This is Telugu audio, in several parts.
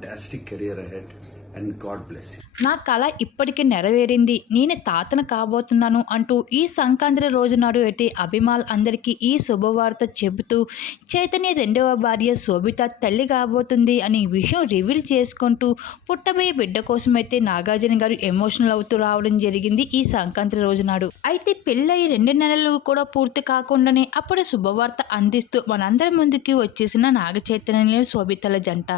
fantastic career ahead and God bless you. నా కళ ఇప్పటికీ నెరవేరింది. నేను తాతను కాబోతున్నాను అంటూ ఈ సంక్రాంతి రోజు నాడు అయితే అభిమాల్ అందరికీ ఈ శుభవార్త చెబుతూ చైతన్య రెండవ భార్య శోభిత తల్లి కాబోతుంది అనే విషయం రివీల్ చేసుకుంటూ పుట్టబోయే బిడ్డ కోసం అయితే నాగార్జున గారు ఎమోషనల్ అవుతూ రావడం జరిగింది ఈ సంక్రాంతి రోజు నాడు. అయితే పెళ్ళయి రెండు నెలలు కూడా పూర్తి కాకుండానే అప్పుడే శుభవార్త అందిస్తూ మనందరి ముందుకి వచ్చేసిన నాగ చైతన్య శోభితల జంట.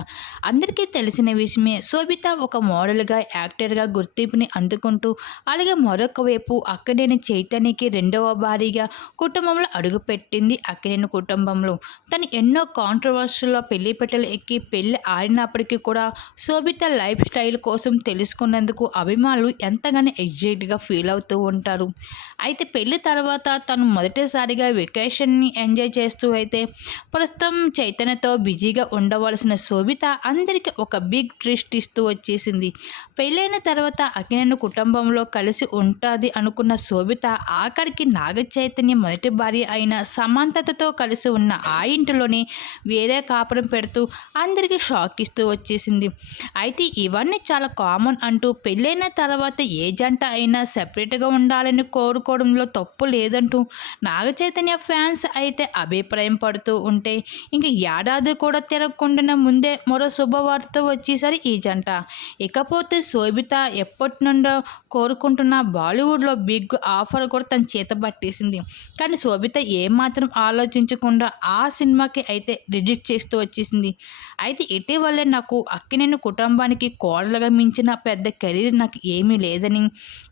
అందరికీ తెలిసిన విషయమే శోభిత ఒక మోడల్గా యాక్టర్గా గుర్తింపుని అందుకుంటూ అలాగే మరొక వైపు అక్కడేని చైతన్యకి రెండవ భారీగా కుటుంబంలో అడుగుపెట్టింది అక్కడేని కుటుంబంలో. తను ఎన్నో కాంట్రవర్సీలో పెళ్ళి పెట్టెలు ఎక్కి పెళ్ళి ఆడినప్పటికీ కూడా శోభిత లైఫ్ స్టైల్ కోసం తెలుసుకున్నందుకు అభిమానులు ఎంతగానో ఎగ్జైట్గా ఫీల్ అవుతూ ఉంటారు. అయితే పెళ్ళి తర్వాత తను మొదటిసారిగా వెకేషన్ని ఎంజాయ్ చేస్తూ అయితే ప్రస్తుతం చైతన్యతో బిజీగా ఉండవలసిన శోభిత అందరికీ ఒక బిగ్ ట్విస్ట్ ఇస్తూ వచ్చేసింది. పెళ్ళైన తర్వాత అకినన్ను కుటుంబంలో కలిసి ఉంటుంది అనుకున్న శోభిత ఆఖరికి నాగ చైతన్య మొదటి భార్య అయిన సమాంతతతో కలిసి ఉన్న ఆ ఇంటిలోనే వేరే కాపురం పెడుతూ అందరికీ షాక్ ఇస్తూ వచ్చేసింది. అయితే ఇవన్నీ చాలా కామన్ అంటూ పెళ్ళైన తర్వాత ఏ జంట అయినా సెపరేట్గా ఉండాలని కోరుకోవడంలో తప్పు లేదంటూ నాగ చైతన్య ఫ్యాన్స్ అయితే అభిప్రాయం పడుతూ ఉంటే ఇంక ఏడాది కూడా తిరగకుండా ముందే మరో శుభవార్త వచ్చేసరి ఈ జంట. ఇకపోతే సో శోభిత ఎప్పటి నుండో కోరుకుంటున్న బాలీవుడ్లో బిగ్ ఆఫర్ కూడా తన చేత పట్టేసింది. కానీ శోభిత ఏమాత్రం ఆలోచించకుండా ఆ సినిమాకి అయితే రిజిట్ చేస్తూ వచ్చేసింది. అయితే ఇటీవలే నాకు అక్కినేని కుటుంబానికి కోడలుగా మించిన పెద్ద కెరీర్ నాకు ఏమీ లేదని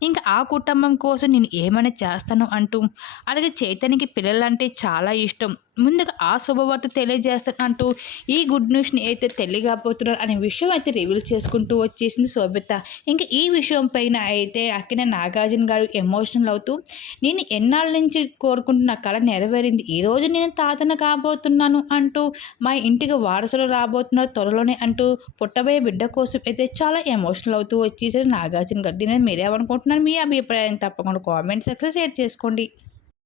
ఇంకా ఆ కుటుంబం కోసం నేను ఏమైనా చేస్తాను అంటూ అలాగే చైతన్యకి పిల్లలంటే చాలా ఇష్టం. ముందుగా ఆ శుభవార్త తెలియజేస్తాను అంటూ ఈ గుడ్ న్యూస్ని అయితే తెలియకపోతున్నారు అనే విషయం అయితే రివీల్ చేసుకుంటూ వచ్చేసింది శోభిత. ఇంకా ఈ విషయం పైన అయితే అక్కిన నాగార్జున గారు ఎమోషనల్ అవుతూ నేను ఎన్నాళ్ళ నుంచి కోరుకుంటున్న కళ నెరవేరింది. ఈరోజు నేను తాతను కాబోతున్నాను అంటూ మా ఇంటికి వారసులు రాబోతున్నారు త్వరలోనే అంటూ పుట్టబోయే బిడ్డ కోసం అయితే చాలా ఎమోషనల్ అవుతూ వచ్చేసారు నాగార్జున గారు. దీని మీరేమనుకుంటున్నారు? మీ అభిప్రాయం తప్పకుండా కామెంట్ సెక్షన్ షేర్ చేసుకోండి.